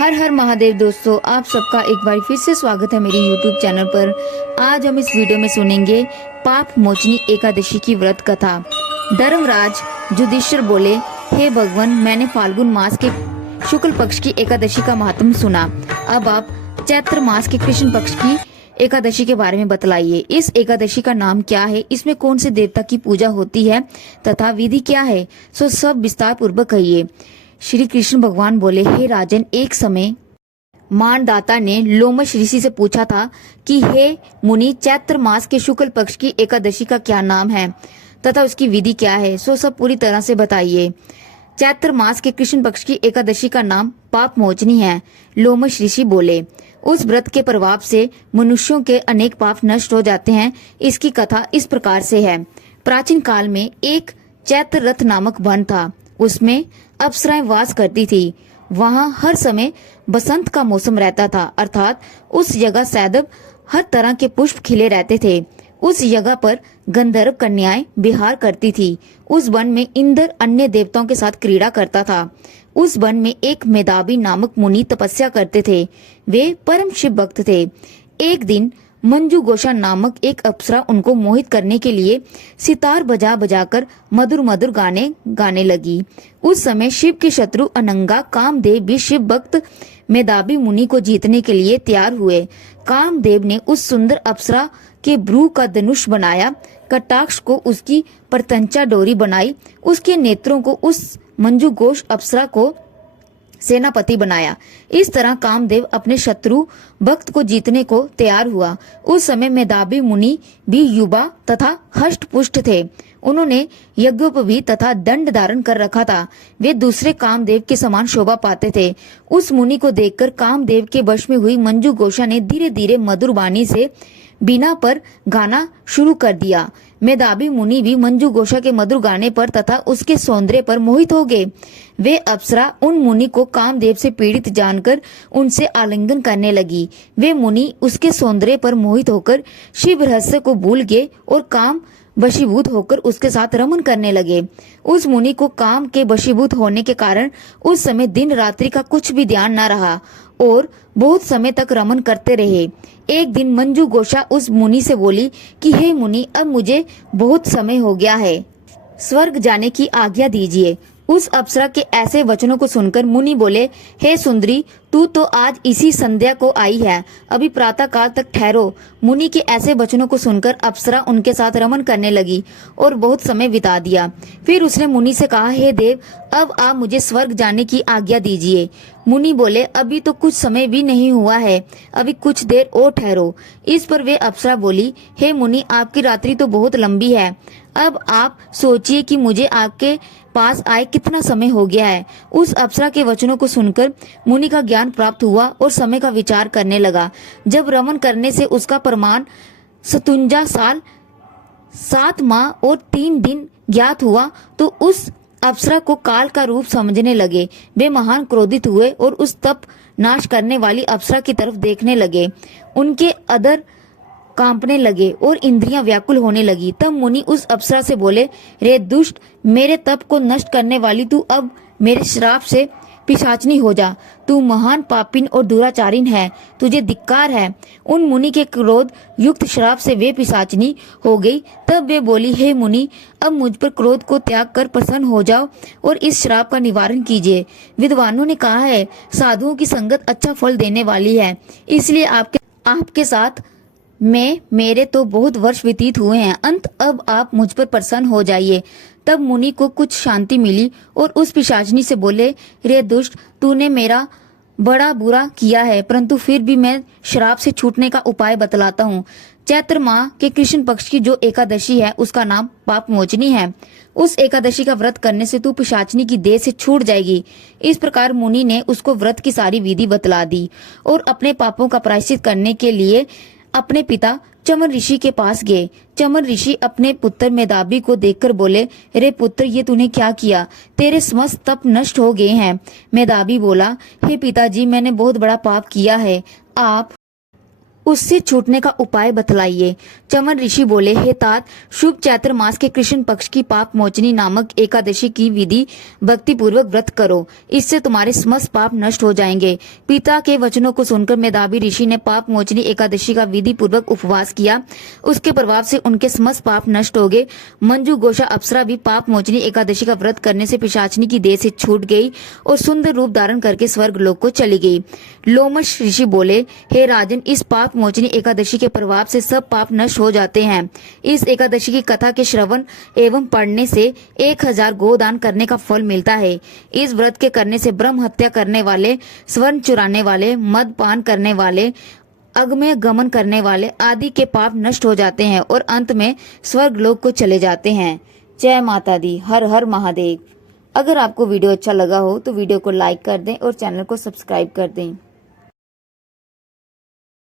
हर हर महादेव दोस्तों, आप सबका एक बार फिर से स्वागत है मेरे YouTube चैनल पर। आज हम इस वीडियो में सुनेंगे पाप मोचनी एकादशी की व्रत कथा। धर्मराज युधिष्ठिर बोले, हे भगवान, मैंने फाल्गुन मास के शुक्ल पक्ष की एकादशी का महात्म सुना। अब आप चैत्र मास के कृष्ण पक्ष की एकादशी के बारे में बतलाइए। इस एकादशी का नाम क्या है, इसमें कौन से देवता की पूजा होती है तथा विधि क्या है, सो सब विस्तार पूर्वक कहिए। श्री कृष्ण भगवान बोले, हे राजन, एक समय मानदाता ने लोमश ऋषि से पूछा था कि हे मुनि, चैत्र मास के शुक्ल पक्ष की एकादशी का क्या नाम है तथा उसकी विधि क्या है, सो सब पूरी तरह से बताइए। चैत्र मास के कृष्ण पक्ष की एकादशी का नाम पाप मोचनी है। लोमश ऋषि बोले, उस व्रत के प्रभाव से मनुष्यों के अनेक पाप नष्ट हो जाते हैं। इसकी कथा इस प्रकार से है। प्राचीन काल में एक चैत्र रथ नामक वन था। उसमें अप्सराएं वास करती थी। वहां हर समय बसंत का मौसम रहता था, अर्थात उस जगह सैदब हर तरह के पुष्प खिले रहते थे। उस जगह पर गंधर्व कन्याएं विहार करती थी। उस वन में इंद्र अन्य देवताओं के साथ क्रीड़ा करता था। उस वन में एक मेधावी नामक मुनि तपस्या करते थे। वे परम शिव भक्त थे। एक दिन मंजू गोषा नामक एक अप्सरा उनको मोहित करने के लिए सितार बजा बजाकर मधुर मधुर गाने गाने लगी। उस समय शिव के शत्रु अनंगा कामदेव भी शिव भक्त मेधावी मुनि को जीतने के लिए तैयार हुए। कामदेव ने उस सुंदर अप्सरा के भ्रू का धनुष बनाया, कटाक्ष को उसकी प्रत्यंचा डोरी बनाई, उसके नेत्रों को उस मंजू घोष अप्सरा को सेनापति बनाया। इस तरह कामदेव अपने शत्रु भक्त को जीतने को तैयार हुआ। उस समय मेधावी मुनि भी युवा तथा हष्ट पुष्ट थे। उन्होंने यज्ञोपवी तथा दंड धारण कर रखा था। वे दूसरे कामदेव के समान शोभा पाते थे। उस मुनि को देखकर कामदेव के वश में हुई मंजू घोषा ने धीरे धीरे मधुर वाणी से बीना पर गाना शुरू कर दिया। मेधावी मुनि भी मंजू घोषा के मधुर गाने पर तथा उसके सौंदर्य पर मोहित हो गए। वे अप्सरा उन मुनि को कामदेव से पीड़ित जानकर उनसे आलिंगन करने लगी। वे मुनि उसके सौंदर्य पर मोहित होकर शिव रहस्य को भूल गए और काम वशीभूत होकर उसके साथ रमन करने लगे। उस मुनि को काम के वशीभूत होने के कारण उस समय दिन रात्रि का कुछ भी ध्यान न रहा और बहुत समय तक रमन करते रहे। एक दिन मंजू घोषा उस मुनि से बोली कि हे मुनि, अब मुझे बहुत समय हो गया है, स्वर्ग जाने की आज्ञा दीजिए। उस अप्सरा के ऐसे वचनों को सुनकर मुनि बोले, हे सुंदरी, तू तो आज इसी संध्या को आई है, अभी प्रातः काल तक ठहरो। मुनि के ऐसे वचनों को सुनकर अप्सरा उनके साथ रमन करने लगी और बहुत समय बिता दिया। फिर उसने मुनि से कहा, हे देव, अब आप मुझे स्वर्ग जाने की आज्ञा दीजिए। मुनि बोले, अभी तो कुछ समय भी नहीं हुआ है, अभी कुछ देर और ठहरो। इस पर वे अप्सरा बोली, हे मुनि, आपकी रात्रि तो बहुत लंबी है। अब आप सोचिए कि मुझे आपके पास आए कितना समय हो गया है। उस अप्सरा के वचनों को सुनकर मुनि का ज्ञान प्राप्त हुआ और समय का विचार करने लगा। जब रमन करने से उसका प्रमाण 57 साल 7 माह और 3 दिन ज्ञात हुआ तो उस अप्सरा को काल का रूप समझने लगे। वे महान क्रोधित हुए और उस तप नाश करने वाली अप्सरा की तरफ देखने लगे। उनके अधर कांपने लगे और इंद्रियां व्याकुल होने लगी। तब मुनि उस अप्सरा से बोले, रे दुष्ट, मेरे तप को नष्ट करने वाली, तू अब मेरे श्राप से पिशाचनी हो जा। तू महान पापिन और दुराचारिन है, तुझे धिक्कार है। उन मुनि के क्रोध युक्त श्राप से वे पिशाचनी हो गई। तब वे बोली, हे मुनि, अब मुझ पर क्रोध को त्याग कर प्रसन्न हो जाओ और इस श्राप का निवारण कीजिए। विद्वानों ने कहा है, साधुओं की संगत अच्छा फल देने वाली है, इसलिए आपके साथ मेरे तो बहुत वर्ष व्यतीत हुए हैं। अब आप मुझ पर प्रसन्न हो जाइए। तब मुनि को कुछ शांति मिली और उस पिशाचनी से बोले, रे दुष्ट, तूने मेरा बड़ा बुरा किया है, परंतु फिर भी मैं श्राप से छूटने का उपाय बतलाता हूँ। चैत्र माह के कृष्ण पक्ष की जो एकादशी है उसका नाम पाप मोचनी है। उस एकादशी का व्रत करने से तू पिशाचनी की देह से छूट जाएगी। इस प्रकार मुनि ने उसको व्रत की सारी विधि बतला दी और अपने पापों का प्रायश्चित करने के लिए अपने पिता चमन ऋषि के पास गए। चमन ऋषि अपने पुत्र मेधावी को देखकर बोले, रे पुत्र, ये तूने क्या किया? तेरे समस्त तप नष्ट हो गए हैं। मेधावी बोला, हे पिताजी, मैंने बहुत बड़ा पाप किया है। आप उससे छूटने का उपाय बतलाइए। चमन ऋषि बोले, हे तात, शुभ चैत्र मास के कृष्ण पक्ष की पाप मोचनी नामक एकादशी की विधि भक्ति पूर्वक व्रत करो, इससे तुम्हारे समस्त पाप नष्ट हो जाएंगे। पिता के वचनों को सुनकर मेधावी ऋषि ने पाप मोचनी एकादशी का विधि पूर्वक उपवास किया। उसके प्रभाव से उनके समस्त पाप नष्ट हो गए। मंजू घोषा अप्सरा भी पाप मोचनी एकादशी का व्रत करने से पिशाचनी की देह से छूट गई और सुंदर रूप धारण करके स्वर्ग लोक को चली गई। लोमश ऋषि बोले, हे राजन, इस पाप मोचनी एकादशी के प्रभाव से सब पाप नष्ट हो जाते हैं। इस एकादशी की कथा के श्रवण एवं पढ़ने से 1000 गोदान करने का फल मिलता है। इस व्रत के करने से ब्रह्म हत्या करने वाले, स्वर्ण चुराने वाले, मदपान करने वाले, अग्मय गमन करने वाले आदि के पाप नष्ट हो जाते हैं और अंत में स्वर्ग लोक को चले जाते हैं। जय माता दी। हर हर महादेव। अगर आपको वीडियो अच्छा लगा हो तो वीडियो को लाइक कर दें और चैनल को सब्सक्राइब कर दें।